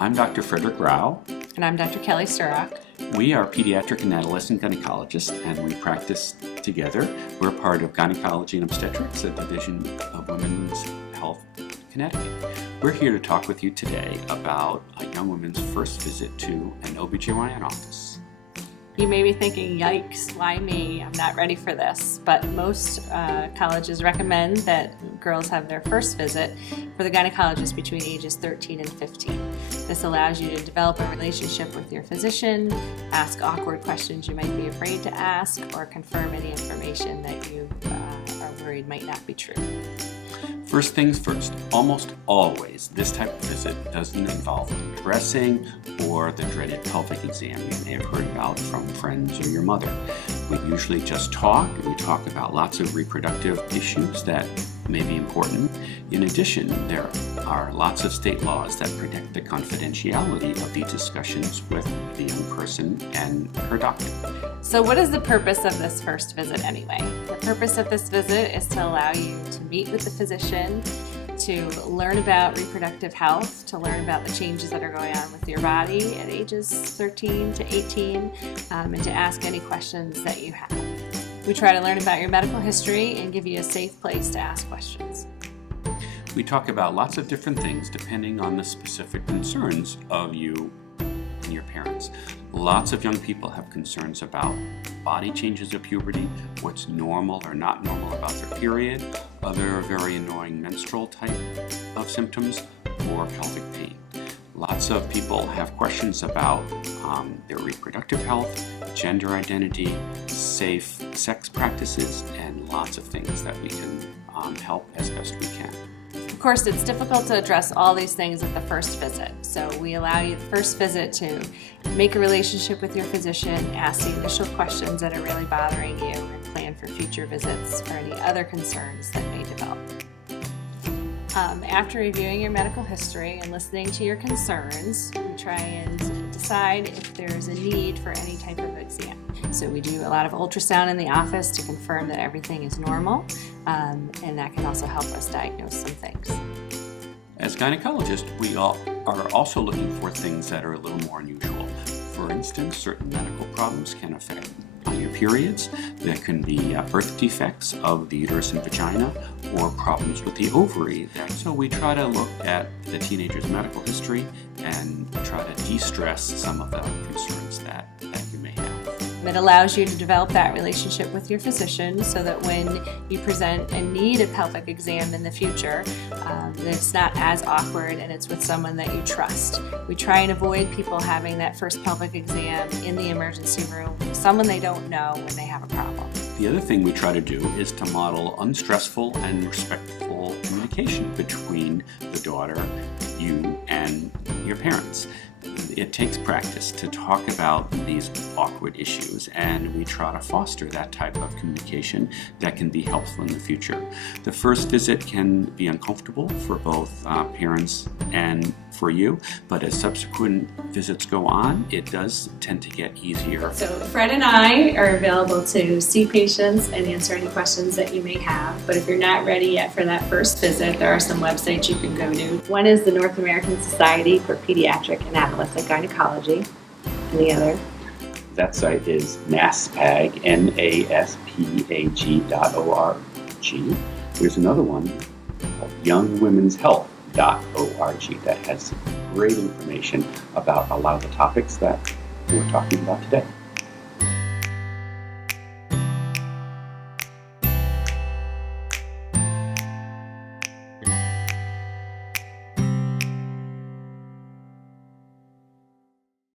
I'm Dr. Frederick Rao. And I'm Dr. Kelly Sturrock. We are pediatric and adolescent gynecologists, and we practice together. We're part of Gynecology and Obstetrics, a division of Women's Health Connecticut. We're here to talk with you today about a young woman's first visit to an OBGYN office. You may be thinking, yikes, why me? I'm not ready for this. But most colleges recommend that girls have their first visit for the gynecologist between ages 13 and 15. This allows you to develop a relationship with your physician, ask awkward questions you might be afraid to ask, or confirm any information that you are worried might not be true. First things first, almost always this type of visit doesn't involve dressing or the dreaded pelvic exam you may have heard about from friends or your mother. We usually just talk, and we talk about lots of reproductive issues that may be important. In addition, there are lots of state laws that protect the confidentiality of these discussions with the young person and her doctor. So what is the purpose of this first visit anyway? The purpose of this visit is to allow you to meet with the physician, to learn about reproductive health, to learn about the changes that are going on with your body at ages 13 to 18, and to ask any questions that you have. We try to learn about your medical history and give you a safe place to ask questions. We talk about lots of different things depending on the specific concerns of you and your parents. Lots of young people have concerns about body changes of puberty, what's normal or not normal about their period, other very annoying menstrual type of symptoms, or pelvic pain. Lots of people have questions about their reproductive health, gender identity, safe sex practices, and lots of things that we can help as best we can. Of course, it's difficult to address all these things at the first visit. So we allow you the first visit to make a relationship with your physician, ask the initial questions that are really bothering you, and plan for future visits for any other concerns that may develop. After reviewing your medical history and listening to your concerns, we try and decide if there's a need for any type of exam. So we do a lot of ultrasound in the office to confirm that everything is normal, and that can also help us diagnose some things. As gynecologists, we are also looking for things that are a little more unusual. For instance, certain medical problems can affect your periods. There can be birth defects of the uterus and vagina, or problems with the ovary. So we try to look at the teenager's medical history and try to de-stress some of the concerns that you may have. It allows you to develop that relationship with your physician so that when you present and need a pelvic exam in the future, it's not as awkward and it's with someone that you trust. We try and avoid people having that first pelvic exam in the emergency room with someone they don't know when they have a problem. The other thing we try to do is to model unstressful and respectful communication between the daughter, you, and your parents. It takes practice to talk about these awkward issues, and we try to foster that type of communication that can be helpful in the future. The first visit can be uncomfortable for both parents and for you, but as subsequent visits go on, it does tend to get easier. So Fred and I are available to see patients and answer any questions that you may have, but if you're not ready yet for that first visit, there are some websites you can go to. One is the North American Society for Pediatric and Adolescent Gynecology, and the other? That site is NASPAG, NASPAG.org. There's another one called YoungWomen'sHealth.org that has great information about a lot of the topics that we're talking about today.